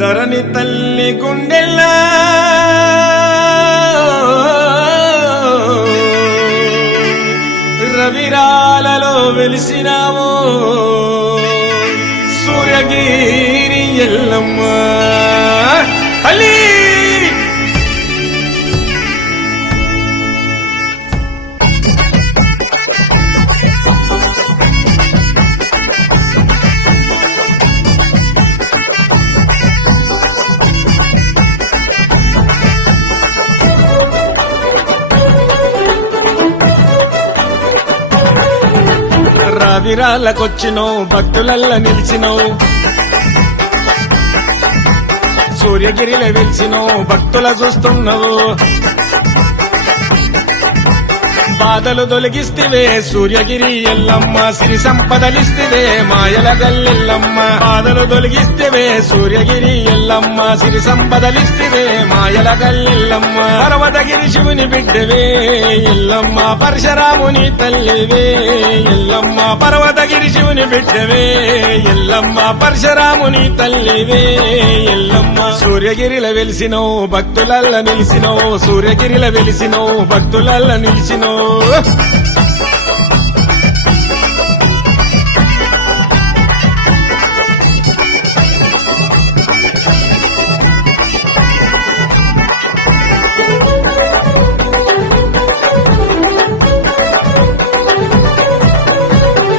ధరణి తల్లి గుండెల్ల రవిరాలలో వెలిసినావో సూర్యగిరి ఎల్లమ్మ తల్లి. రవిరాలకొచ్చినవు భక్తులల్ల నిలిచినవు, సూర్యగిరిలో వెలిసినవు భక్తుల చూస్తున్నావు. బాధలు తొలగిస్తివే సూర్యగిరి ఎల్లమ్మ, సిరి సంపదలిస్తివే మాయల గల్లెల్లమ్మ. బాధలు తొలగిస్తివే సూర్యగిరి ఎల్లమ్మ, సిరి సంపదలిస్తివే మాయల గల్లెల్లమ్మ. పర్వతగిరి శివుని బిడ్డవే ఎల్లమ్మ, పరశురాముని తల్లివే ఎల్లమ్మ. పర్వతగిరి శివుని బిడ్డవే ఎల్లమ్మ, పరశురాముని తల్లివే ఎల్లమ్మ. సూర్యగిరిలో వెలిసినవు భక్తులల్ల నిలిసినవు, సూర్యగిరిలో వెలిసినవు భక్తులల్ల నిలిచినవు.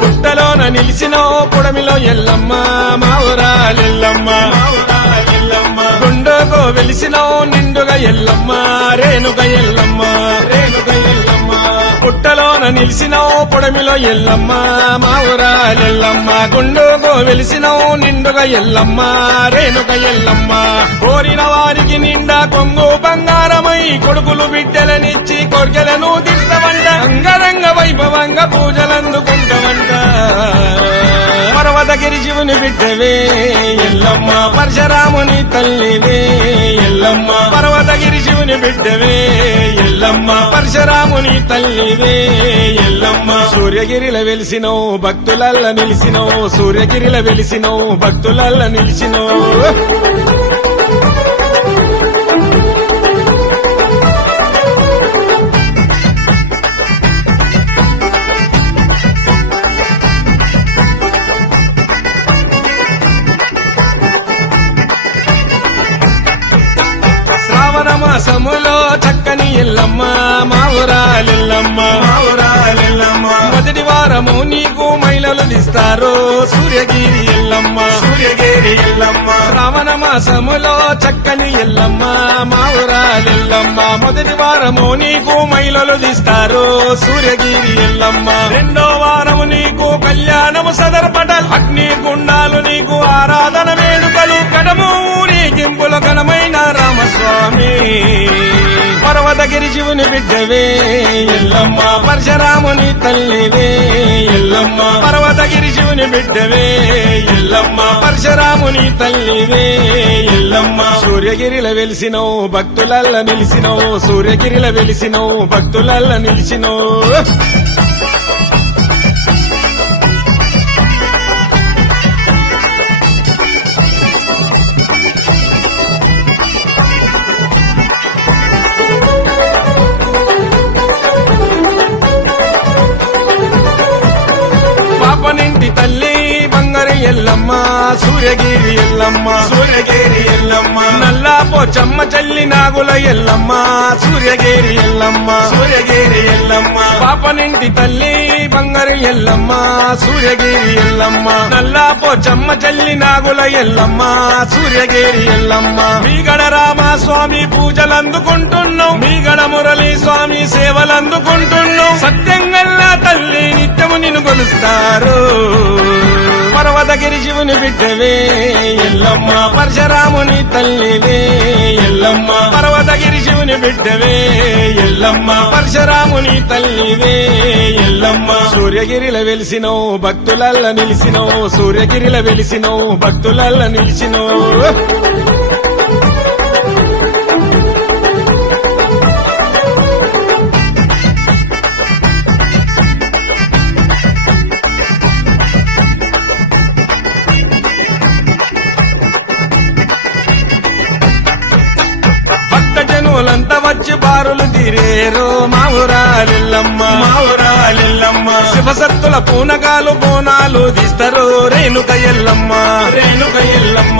పుట్టలోన నిలిచినో పుడమిలో ఎల్లమ్మ, మా ఊరాలెల్లమ్మ. గుండోగో వెలిసినో నిండుగా ఎల్లమ్మ, రేణుగ ఎల్లమ్మ. పుట్టలోన నిలిసినో పొడమిలో ఎల్లమ్మ, మా ఊరాలెల్లమ్మ. గుండోగో వెలిసినో నిండుగా ఎల్లమ్మ, రేణుగ ఎల్లమ్మ. కోరిన వారికి నిండా కొంగు బంగారమై కొడుకులు బిడ్డలనిచ్చి కోర్కెలను తీర్చవంట, అంగరంగ వైభవంగా పూజలందుకుంటవంట. పర్వతగిరి శివుని బిడ్డవే ఎల్లమ్మ, పరశురాముని తల్లివే ఎల్లమ్మ. పర్వతగిరి శివుని బిడ్డవే ఎల్లమ్మ, పరశురాముని తల్లివే ఎల్లమ్మ. సూర్యగిరిలో వెలిసినవు భక్తులల్ల నిలిసినవు, సూర్యగిరిలో వెలిసినవు భక్తులల్ల నిలిచినవు. శ్రావణ మాసములో చక్కని ఎల్లమ్మ, మా ఊరాలెల్లమ్మ. మొదటి వారము నీకు మహిళలు దిస్తారు సూర్యగిరి ఎల్లమ్మ, సూర్యగిరి ఎల్లమ్మ. శ్రావణ మాసములో చక్కని ఎల్లమ్మ, మా ఊరాలెల్లమ్మ. మొదటి వారము నీకు మహిళలు దిస్తారు సూర్యగిరి ఎల్లమ్మ. రెండో వారము నీకు కళ్యాణము సదర్పటల్, అగ్ని గుండాలు నీకు ఆరాధన వేడుకలు, కడము ఊరేగింపుల ఘనమైన రామస్వామి. పర్వతగిరి శివుని బిడ్డవే ఎల్లమ్మ, పరశురాముని తల్లివే ఎల్లమ్మ. పర్వతగిరి శివుని బిడ్డవే ఎల్లమ్మ, పరశురాముని తల్లివే ఎల్లమ్మ. సూర్యగిరిలో వెలిసినవు భక్తులల్ల నిలిసినవు, సూర్యగిరిలో వెలిసినవు భక్తులల్ల నిలిచినవు. పాపనింటి తల్లి బంగారి ఎల్లమ్మ, సూర్యగిరి ఎల్లమ్మ, సూర్యగిరి ఎల్లమ్మ. నల్లా పోచమ్మ చల్లి నాగుల ఎల్లమ్మ, సూర్యగిరి ఎల్లమ్మ, సూర్యగిరి ఎల్లమ్మ. పాపనింటి తల్లి బంగారి ఎల్లమ్మ, సూర్యగిరి ఎల్లమ్మ. నల్లా పోచమ్మ చల్లి నాగుల ఎల్లమ్మ, సూర్యగిరి ఎల్లమ్మ. మీగడ రామస్వామి పూజలందుకుంటున్నావు, మీగడ మురళీ స్వామి సేవలందుకుంటున్నావు. సత్యంగల్లా తల్లి నిత్యము నిన్ను కొలుస్తారు. పర్వతగిరి శివుని బిడ్డవే ఎల్లమ్మ, పరశురాముని తల్లివే ఎల్లమ్మ. పర్వతగిరి శివుని బిడ్డవే ఎల్లమ్మ, పరశురాముని తల్లివే ఎల్లమ్మ. సూర్యగిరిలో వెలిసినవు భక్తులల్ల నిలిసినవు, సూర్యగిరిలో వెలిసినవు భక్తులల్ల నిలిచినవు. వచ్చి బారులు తీరేరో మా ఊరాలెల్లమ్మ మా ఊరాలెల్లమ్మ శివసత్తుల పూనకాలు బోనాలు తీస్తారు రేణుక ఎల్లమ్మ రేణుక ఎల్లమ్మ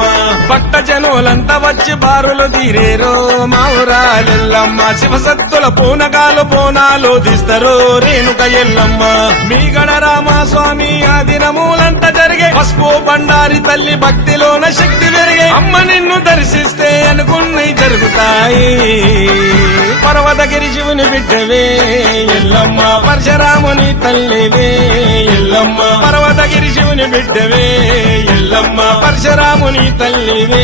భక్త జనులంతా వచ్చి బారులు తీరేరో మా ఊరాలెల్లమ్మ శివసత్తుల పూనకాలు బోనాలు తీస్తారు రేణుక ఎల్లమ్మ మీ గణరామస్వామి ఆ దినములంతా జరిగే పసుపు బండారి తల్లి భక్తిలోన శక్తి పెరిగే అమ్మ నిన్ను దర్శిస్తే అనుకున్నవి జరుగుతాయి పర్వతగిరి శివుని బిడ్డవే ఎల్లమ్మ పరశురాముని తల్లివే ఎల్లమ్మ పర్వతగిరి శివుని బిడ్డవే ఎల్లమ్మ పరశురాముని తల్లివే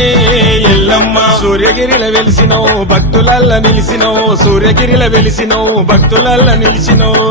ఎల్లమ్మ సూర్యగిరిల వెలిసినవు భక్తులల్ల నిలిసినవు సూర్యగిరిల వెలిసినవు భక్తులల్ల నిలిసినవు